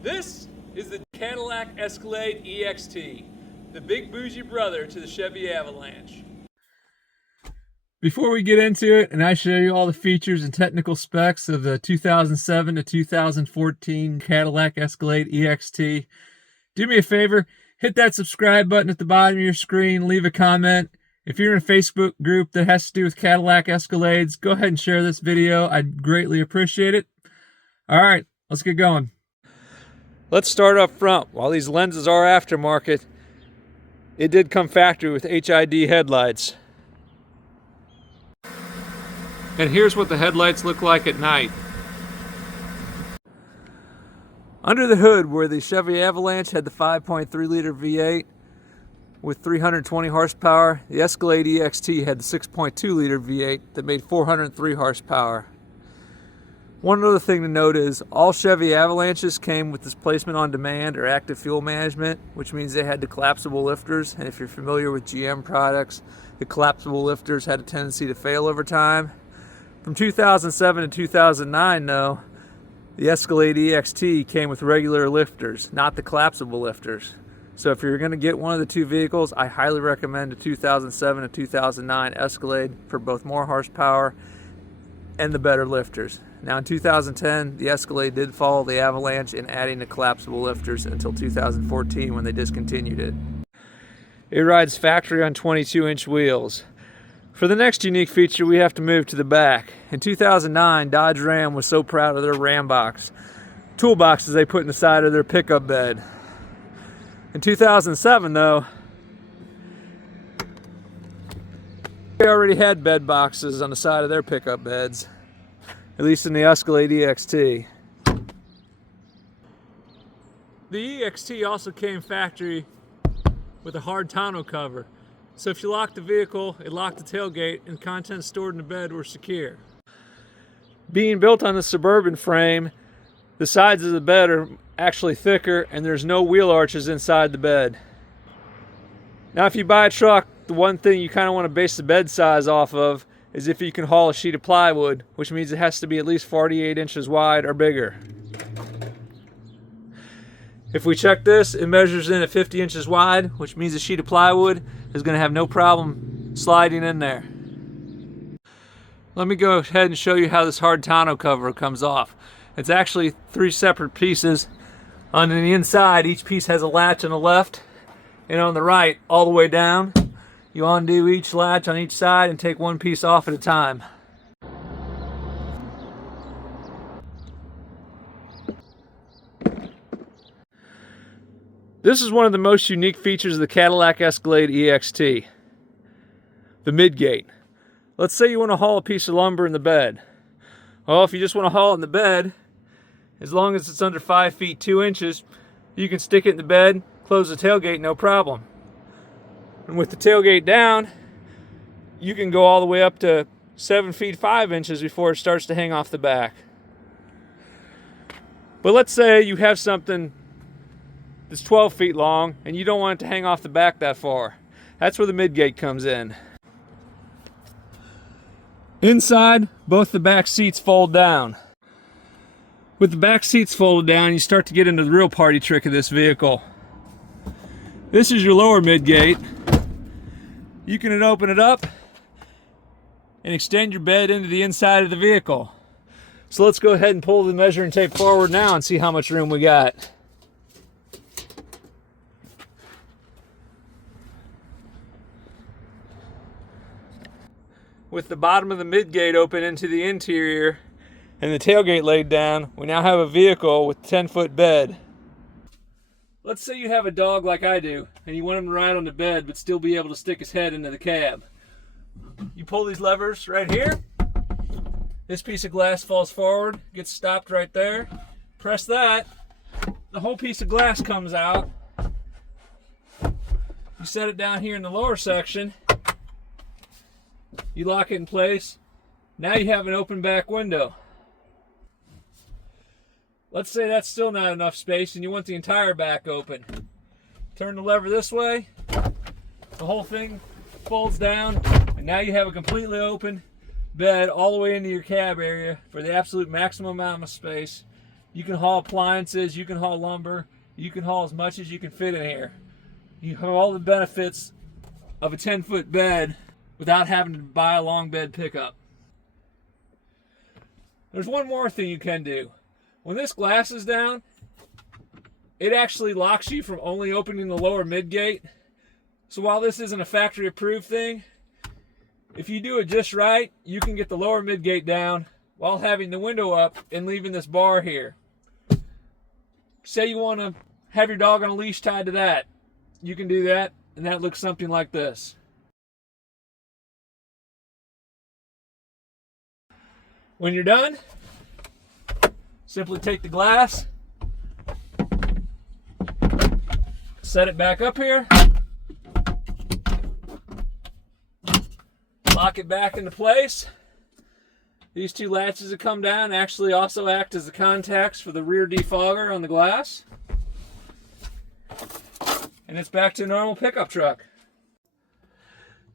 This is the Cadillac Escalade Ext, the big bougie brother to the Chevy Avalanche. Before we get into it and I show you all the features and technical specs of the 2007 to 2014 Cadillac Escalade Ext, do me a favor, hit that subscribe button at the bottom of your screen, leave a comment. If you're in a Facebook group that has to do with Cadillac Escalades, go ahead and share this video. I'd greatly appreciate it. All right, let's get going. Let's start up front. While these lenses are aftermarket, it did come factory with HID headlights. And here's what the headlights look like at night. Under the hood, where the Chevy Avalanche had the 5.3 liter V8 with 320 horsepower, the Escalade Ext had the 6.2 liter V8 that made 403 horsepower. One other thing to note is all Chevy Avalanches came with displacement on demand or active fuel management, which means they had the collapsible lifters. And if you're familiar with GM products, the collapsible lifters had a tendency to fail over time. From 2007 to 2009, though, the Escalade Ext came with regular lifters, not the collapsible lifters. So if you're going to get one of the two vehicles, I highly recommend the 2007 to 2009 Escalade for both more horsepower and the better lifters. Now in 2010, the Escalade did follow the Avalanche in adding the collapsible lifters until 2014 when they discontinued it. It rides factory on 22-inch wheels. For the next unique feature, we have to move to the back. In 2009, Dodge Ram was so proud of their Ram box, toolboxes they put in the side of their pickup bed. In 2007, though, they already had bed boxes on the side of their pickup beds, at least in the Escalade Ext. The Ext also came factory with a hard tonneau cover. So if you locked the vehicle, it locked the tailgate, and contents stored in the bed were secure. Being built on the Suburban frame, the sides of the bed are actually thicker and there's no wheel arches inside the bed. Now if you buy a truck, the one thing you kind of want to base the bed size off of is if you can haul a sheet of plywood, which means it has to be at least 48 inches wide or bigger. If we check this, it measures in at 50 inches wide, which means a sheet of plywood is going to have no problem sliding in there. Let me go ahead and show you how this hard tonneau cover comes off. It's actually three separate pieces. On the inside, each piece has a latch on the left, and on the right, all the way down. You undo each latch on each side and take one piece off at a time. This is one of the most unique features of the Cadillac Escalade Ext, the Midgate. Let's say you want to haul a piece of lumber in the bed. Well, if you just want to haul it in the bed, as long as it's under 5 feet 2 inches, you can stick it in the bed, close the tailgate, no problem. And with the tailgate down, you can go all the way up to 7 feet 5 inches before it starts to hang off the back. But let's say you have something that's 12 feet long and you don't want it to hang off the back that far. That's where the Midgate comes in. Inside, both the back seats fold down. With the back seats folded down, you start to get into the real party trick of this vehicle. This is your lower Midgate. You can open it up and extend your bed into the inside of the vehicle. So let's go ahead and pull the measuring tape forward now and see how much room we got. With the bottom of the Midgate open into the interior and the tailgate laid down, we now have a vehicle with a 10-foot bed. Let's say you have a dog like I do, and you want him to ride on the bed but still be able to stick his head into the cab. You pull these levers right here. This piece of glass falls forward, gets stopped right there. Press that, the whole piece of glass comes out. You set it down here in the lower section. You lock it in place. Now you have an open back window. Let's say that's still not enough space and you want the entire back open. Turn the lever this way. The whole thing folds down, and now you have a completely open bed all the way into your cab area for the absolute maximum amount of space. You can haul appliances, you can haul lumber, you can haul as much as you can fit in here. You have all the benefits of a 10-foot bed without having to buy a long bed pickup. There's one more thing you can do. When this glass is down, it actually locks you from only opening the lower midgate. So while this isn't a factory approved thing, if you do it just right, you can get the lower midgate down while having the window up and leaving this bar here. Say you want to have your dog on a leash tied to that. You can do that, and that looks something like this. When you're done, simply take the glass, set it back up here, lock it back into place. These two latches that come down actually also act as the contacts for the rear defogger on the glass. And it's back to a normal pickup truck.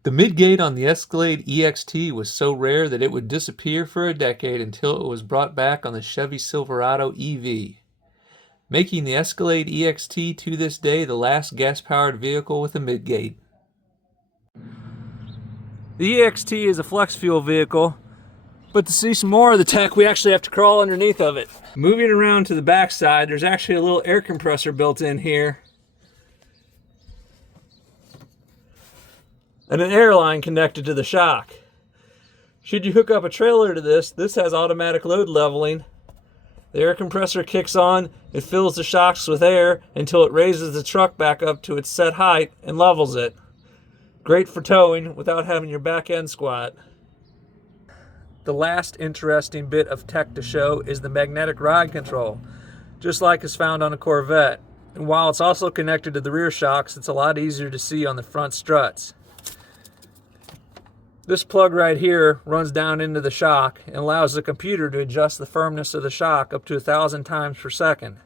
The midgate on the Escalade Ext was so rare that it would disappear for a decade until it was brought back on the Chevy Silverado EV, making the Escalade Ext to this day the last gas-powered vehicle with a midgate. The Ext is a flex fuel vehicle, but to see some more of the tech, we actually have to crawl underneath of it. Moving around to the back side, there's actually a little air compressor built in here, and an air line connected to the shock. Should you hook up a trailer to this, this has automatic load leveling. The air compressor kicks on, it fills the shocks with air until it raises the truck back up to its set height and levels it. Great for towing without having your back end squat. The last interesting bit of tech to show is the magnetic ride control, just like is found on a Corvette. And while it's also connected to the rear shocks, it's a lot easier to see on the front struts. This plug right here runs down into the shock and allows the computer to adjust the firmness of the shock up to 1,000 times per second.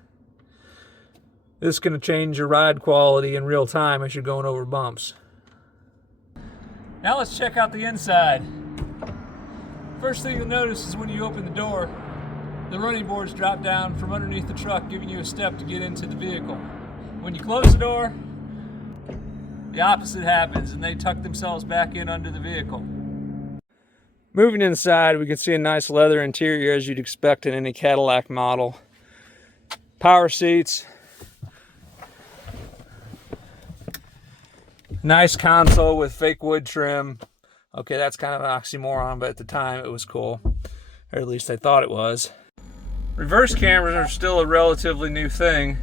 This can change your ride quality in real time as you're going over bumps. Now let's check out the inside. First thing you'll notice is when you open the door, the running boards drop down from underneath the truck, giving you a step to get into the vehicle. When you close the door, the opposite happens and they tuck themselves back in under the vehicle. Moving inside, we can see a nice leather interior as you'd expect in any Cadillac model. Power seats. Nice console with fake wood trim. Okay, that's kind of an oxymoron, but at the time it was cool. Or at least I thought it was. Reverse cameras are still a relatively new thing.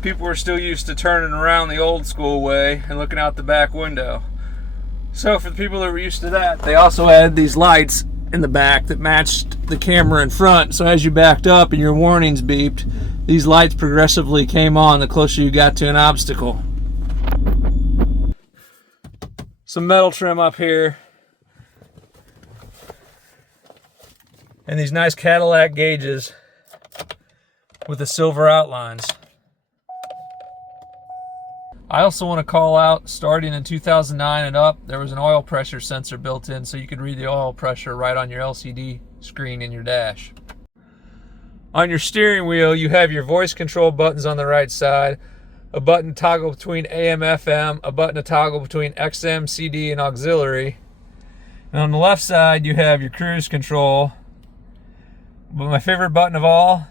People were still used to turning around the old school way and looking out the back window. So for the people that were used to that, they also added these lights in the back that matched the camera in front. So as you backed up and your warnings beeped, these lights progressively came on the closer you got to an obstacle. Some metal trim up here. And these nice Cadillac gauges with the silver outlines. I also want to call out, starting in 2009 and up, there was an oil pressure sensor built in so you could read the oil pressure right on your LCD screen in your dash. On your steering wheel, you have your voice control buttons on the right side, a button to toggle between AM, FM, a button to toggle between XM, CD, and auxiliary. And on the left side, you have your cruise control. But my favorite button of all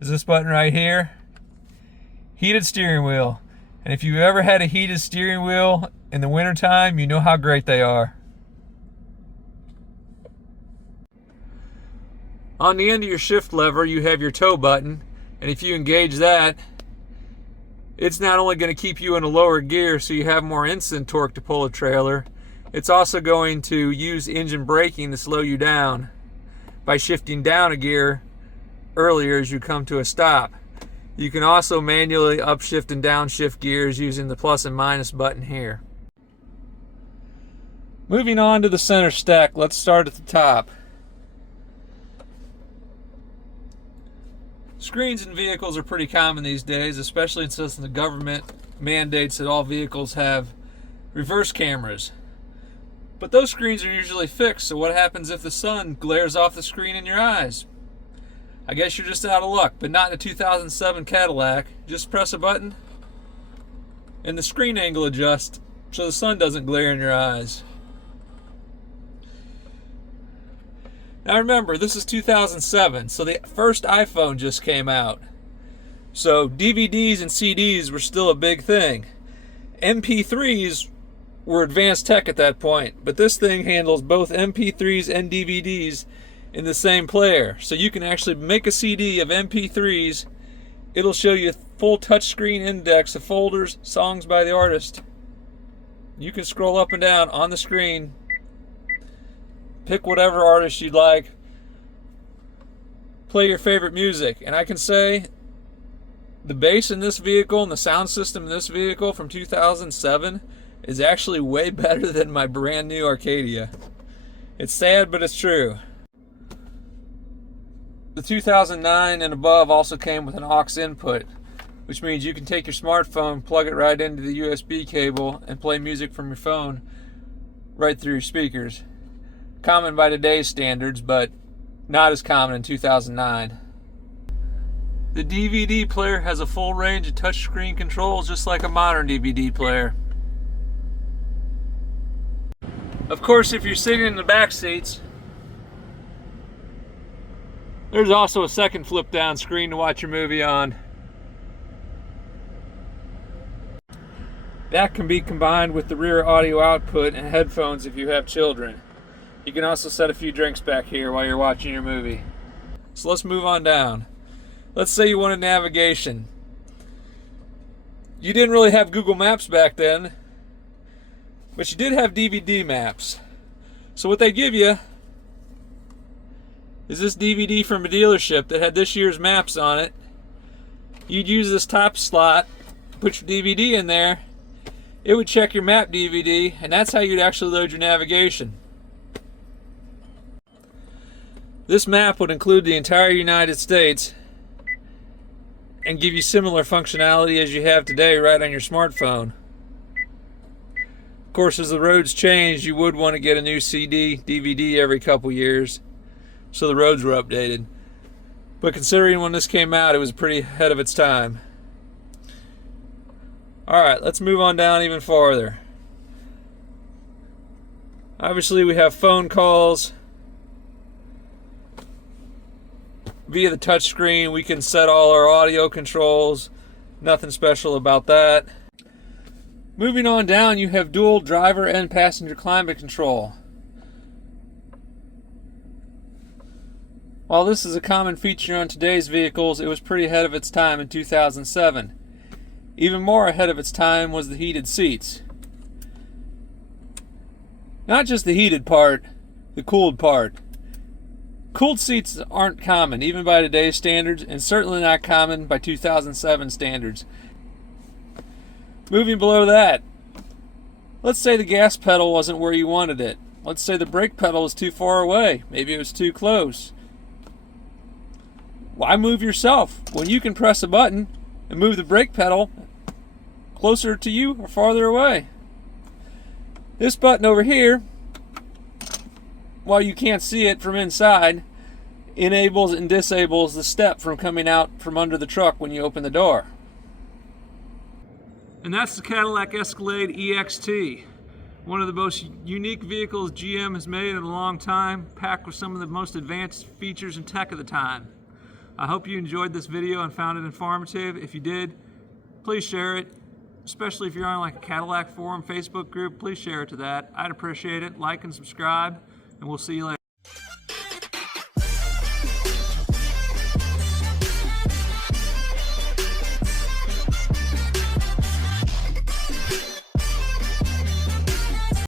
is this button right here, heated steering wheel. And if you've ever had a heated steering wheel in the wintertime, you know how great they are. On the end of your shift lever, you have your tow button. And if you engage that, it's not only going to keep you in a lower gear so you have more instant torque to pull a trailer, it's also going to use engine braking to slow you down by shifting down a gear earlier as you come to a stop. You can also manually upshift and downshift gears using the plus and minus button here. Moving on to the center stack, let's start at the top. Screens in vehicles are pretty common these days, especially since the government mandates that all vehicles have reverse cameras. But those screens are usually fixed, so what happens if the sun glares off the screen in your eyes? I guess you're just out of luck, but not in a 2007 Cadillac. Just press a button and the screen angle adjusts so the sun doesn't glare in your eyes. Now remember, this is 2007, so the first iPhone just came out. So DVDs and CDs were still a big thing. MP3s were advanced tech at that point, but this thing handles both MP3s and DVDs in the same player. So you can actually make a CD of MP3s. It'll show you a full touchscreen index of folders, songs by the artist. You can scroll up and down on the screen, pick whatever artist you'd like, play your favorite music. And I can say the bass in this vehicle and the sound system in this vehicle from 2007 is actually way better than my brand new Arcadia. It's sad, but it's true. The 2009 and above also came with an aux input, which means you can take your smartphone, plug it right into the USB cable, and play music from your phone right through your speakers. Common by today's standards, but not as common in 2009. The DVD player has a full range of touchscreen controls, just like a modern DVD player. Of course, if you're sitting in the back seats, there's also a second flip down screen to watch your movie on. That can be combined with the rear audio output and headphones if you have children. You can also set a few drinks back here while you're watching your movie. So let's move on down. Let's say you wanted navigation. You didn't really have Google Maps back then, but you did have DVD maps. So what they give you is this DVD from a dealership that had this year's maps on it. You'd use this top slot, put your DVD in there, it would check your map DVD, and that's how you'd actually load your navigation. This map would include the entire United States and give you similar functionality as you have today right on your smartphone. Of course, as the roads change, you would want to get a new CD, DVD every couple years, so the roads were updated. But considering when this came out, it was pretty ahead of its time. Alright, let's move on down even farther. Obviously, we have phone calls. Via the touchscreen, we can set all our audio controls. Nothing special about that. Moving on down, you have dual driver and passenger climate control. While this is a common feature on today's vehicles, it was pretty ahead of its time in 2007. Even more ahead of its time was the heated seats. Not just the heated part, the cooled part. Cooled seats aren't common, even by today's standards, and certainly not common by 2007 standards. Moving below that, let's say the gas pedal wasn't where you wanted it. Let's say the brake pedal was too far away. Maybe it was too close. Why move yourself when you can press a button and move the brake pedal closer to you or farther away? This button over here, while you can't see it from inside, enables and disables the step from coming out from under the truck when you open the door. And that's the Cadillac Escalade Ext, one of the most unique vehicles GM has made in a long time, packed with some of the most advanced features and tech of the time. I hope you enjoyed this video and found it informative. If you did, please share it, especially if you're on like a Cadillac forum Facebook group. Please share it to that. I'd appreciate it. Like and subscribe, and we'll see you later.